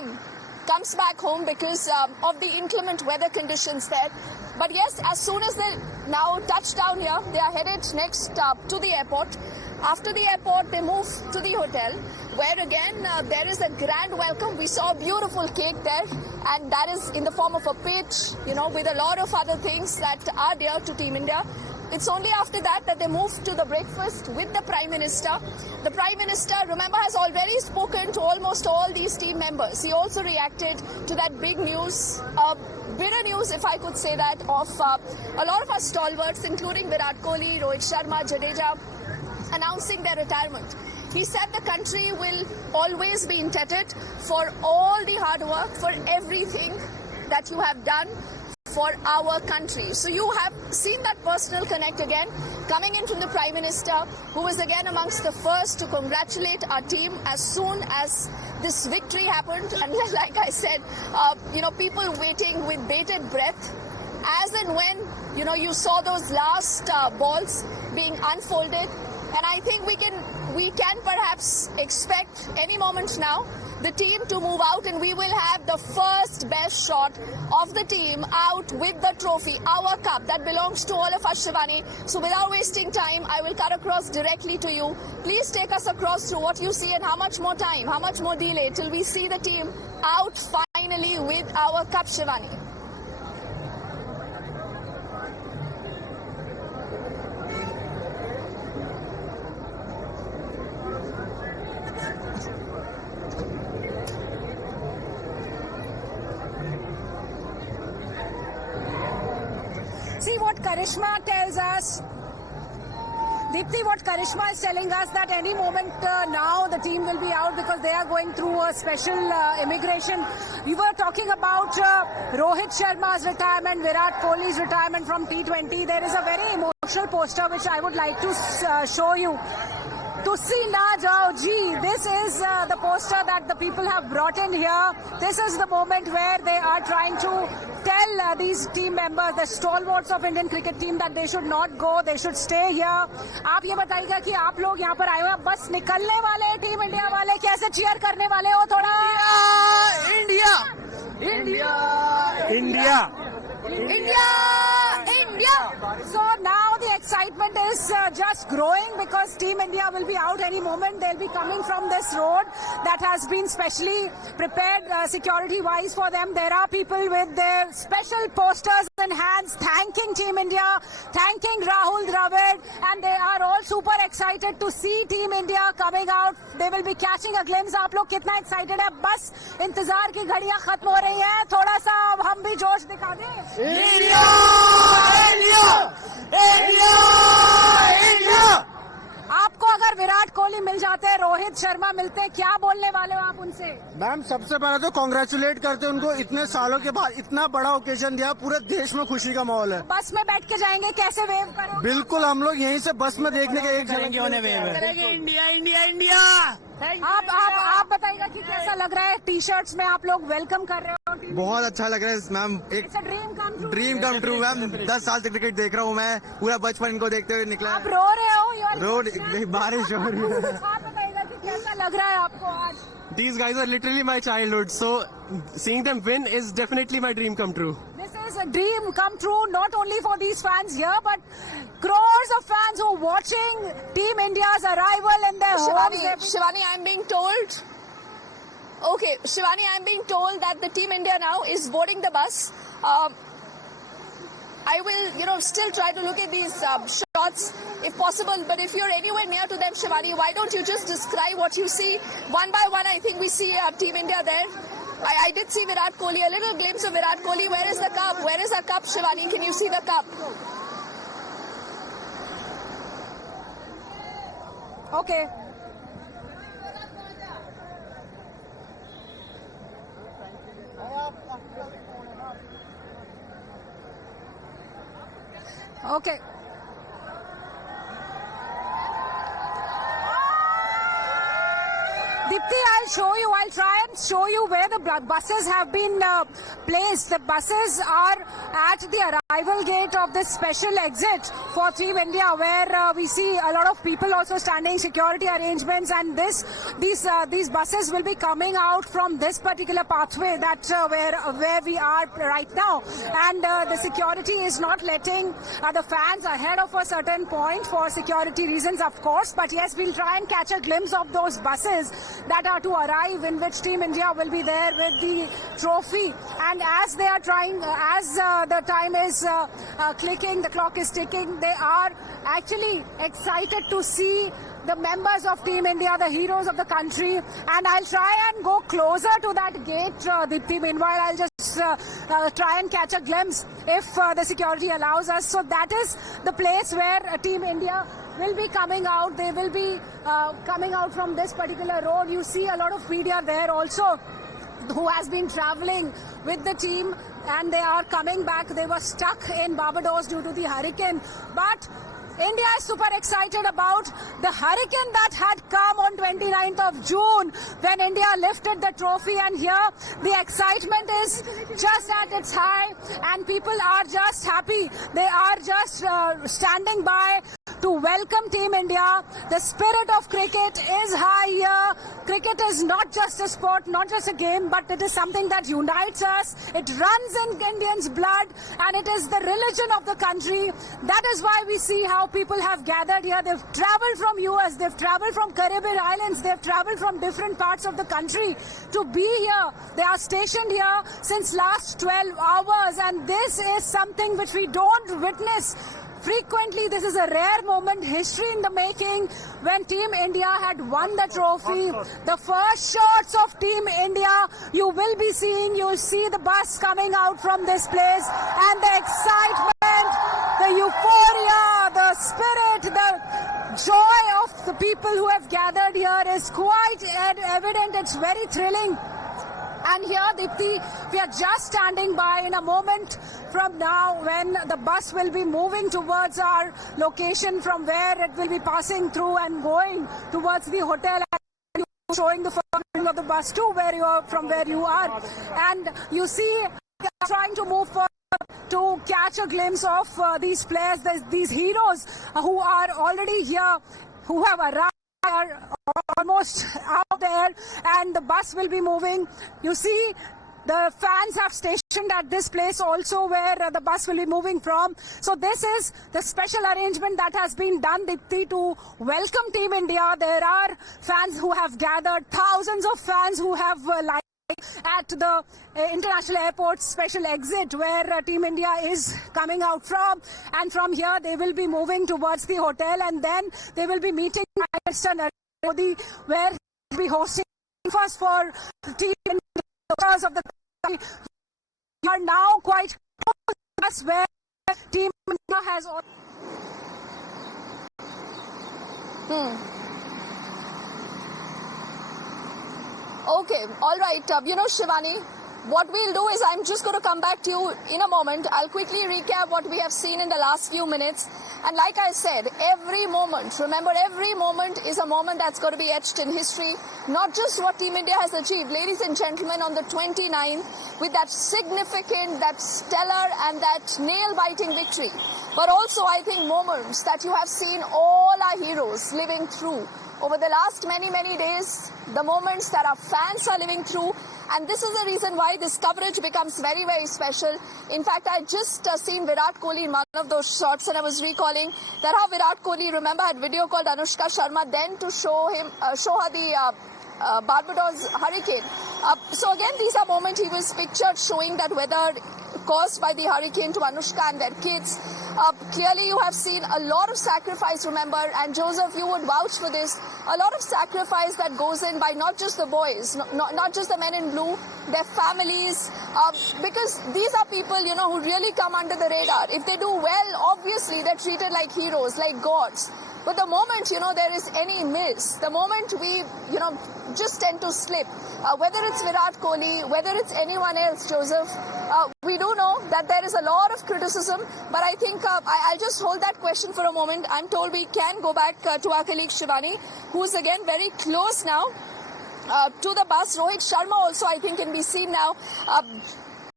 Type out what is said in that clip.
team comes back home because of the inclement weather conditions there. But yes, as soon as they now touch down here, they are headed next to the airport. After the airport, they move to the hotel, where again there is a grand welcome. We saw a beautiful cake there, and that is in the form of a pitch, with a lot of other things that are dear to Team India. It's only after that they move to the breakfast with the Prime Minister. The Prime Minister, remember, has already spoken to almost all these team members. He also reacted to that big news, bitter news, if I could say that, of a lot of our stalwarts, including Virat Kohli, Rohit Sharma, Jadeja, announcing their retirement. He said the country will always be indebted for all the hard work, for everything that you have done for our country. So you have seen that personal connect again, coming in from the Prime Minister, who was again amongst the first to congratulate our team as soon as this victory happened. And like I said, people waiting with bated breath as and when, you saw those last balls being unfolded. And I think we can perhaps expect any moment now the team to move out, and we will have the first best shot of the team out with the trophy, our cup that belongs to all of us, Shivani. So without wasting time, I will cut across directly to you. Please take us across through what you see and how much more time, how much more delay till we see the team out finally with our cup, Shivani. See what Karishma tells us. Deepthi, what Karishma is telling us that any moment now the team will be out because they are going through a special immigration. We were talking about Rohit Sharma's retirement, Virat Kohli's retirement from T20. There is a very emotional poster which I would like to show you. Tussi na jao ji. This is the poster that the people have brought in here. This is the moment where they are trying to tell these team members, the stalwarts of Indian cricket team, that they should not go, they should stay here. आप ये बताइएगा कि आप लोग यहाँ पर आए हो, बस निकलने वाले टीम इंडिया वाले कैसे चीयर करने वाले हो थोड़ा? India India India India! India! So now the excitement is just growing because Team India will be out any moment. They'll be coming from this road that has been specially prepared security-wise for them. There are people with their special posters in hands thanking Team India, thanking Rahul Dravid, and they are all super excited to see Team India coming out. They will be catching a glimpse. आप लोग कितना excited है? बस इंतजार की घड़ियां खत्म हो रही हैं. थोड़ा सा हम भी जोश दिखा दें. India India India India. आपको अगर विराट कोहली मिल जाते हैं, रोहित शर्मा मिलते हैं, क्या बोलने वाले हो आप उनसे? मैम, सबसे पहले तो कांग्रेचुलेट करते हैं उनको, इतने सालों के बाद इतना बड़ा ओकेजन दिया. पूरे देश में खुशी का माहौल है. बस में बैठ के जाएंगे, कैसे वेव करोगे? बिल्कुल, हम लोग यहीं से बस में देखने के एक करेंगे उन्हें वेव. India India India. आप बताइएगा कि कैसा लग रहा है? टी शर्ट्स में आप लोग वेलकम कर रहे हो. बहुत अच्छा लग रहा है मैम. एक ड्रीम कम ट्रू मैम. 10 साल से क्रिकेट देख रहा हूँ मैं, पूरा बचपन इनको देखते हुए निकला. आप रो रहे हो? बारिश हो रही है. आप बताइएगा कि कैसा लग रहा है आपको आज? These guys are literally my childhood, so seeing them win is definitely my dream come true. This is a dream come true not only for these fans here, but crores of fans who are watching Team India's arrival in their homes. Shivani, I'm being told. Okay, Shivani, I'm being told that the Team India now is boarding the bus. I will, still try to look at these shots if possible. But if you're anywhere near to them, Shivani, why don't you just describe what you see one by one? I think we see Team India there. I did see Virat Kohli, a little glimpse of Virat Kohli. Where is the cup? Where is the cup, Shivani? Can you see the cup? Okay. Okay. Deepthi, I'll show you. I'll try and show you where the buses have been placed. The buses are at the arrival gate of this special exit for Team India, where we see a lot of people also standing, security arrangements, and these buses will be coming out from this particular pathway that where we are right now, and the security is not letting the fans ahead of a certain point for security reasons, of course. But yes, we'll try and catch a glimpse of those buses that are to arrive, in which Team India will be there with the trophy. And as they are trying, as the time is clicking, the clock is ticking, they are actually excited to see the members of Team India, the heroes of the country. And I'll try and go closer to that gate, Deepti. Meanwhile, I'll just try and catch a glimpse if the security allows us. So that is the place where Team India will be coming out. They will be coming out from this particular road. You see a lot of media there also who has been traveling with the team, and they are coming back. They were stuck in Barbados due to the hurricane, but India is super excited about the hurricane that had come on 29th of June when India lifted the trophy, and here the excitement is just at its high and people are just happy. They are just standing by to welcome Team India. The spirit of cricket is high here. Cricket is not just a sport, not just a game, but it is something that unites us. It runs in Indians' blood, and it is the religion of the country. That is why we see how people have gathered here. They've traveled from US, they've traveled from Caribbean Islands, they've traveled from different parts of the country to be here. They are stationed here since last 12 hours, and this is something which we don't witness frequently. This is a rare moment, history in the making, when Team India had won the trophy. The first shots of Team India you will be seeing. You'll see the bus coming out from this place, and the excitement, the euphoria, the spirit, the joy of the people who have gathered here is quite evident. It's very thrilling. And here, Deepti, we are just standing by. In a moment from now, when the bus will be moving towards our location from where it will be passing through and going towards the hotel, and showing the front of the bus to where you are, from where you are. And you see, we are trying to move forward to catch a glimpse of these players, these heroes who are already here, who have arrived, are almost out there, and the bus will be moving. You see, the fans have stationed at this place also where the bus will be moving from. So this is the special arrangement that has been done, Dipti, to welcome Team India. There are fans who have gathered, thousands of fans who have lined at the international airport special exit where Team India is coming out from, and from here they will be moving towards the hotel, and then they will be meeting Mr. Narendra Modi, where he will be hosting first for Team India of the country. We are now quite close to where Team India has Okay, all right. Shivani, what we'll do is I'm just going to come back to you in a moment. I'll quickly recap what we have seen in the last few minutes. And like I said, every moment, remember, every moment is a moment that's going to be etched in history. Not just what Team India has achieved, ladies and gentlemen, on the 29th, with that significant, that stellar and that nail-biting victory. But also, I think, moments that you have seen all our heroes living through over the last many days, the moments that our fans are living through. And this is the reason why this coverage becomes very, very special. In fact, I just seen Virat Kohli in one of those shots, and I was recalling that how Virat Kohli, remember, had video called Anushka Sharma then to show her the Barbados hurricane. So again, these are moments he was pictured showing that weather caused by the hurricane to Anushka and their kids. Clearly, you have seen a lot of sacrifice, remember, and Joseph, you would vouch for this, a lot of sacrifice that goes in by not just the boys, not just the men in blue, their families, because these are people, who really come under the radar. If they do well, obviously, they're treated like heroes, like gods. But the moment, there is any miss, the moment we, just tend to slip, whether it's Virat Kohli, whether it's anyone else, Joseph, we do know that there is a lot of criticism, but I think I'll just hold that question for a moment. I'm told we can go back to our colleague Shivani, who's again very close now to the bus. Rohit Sharma also, I think, can be seen now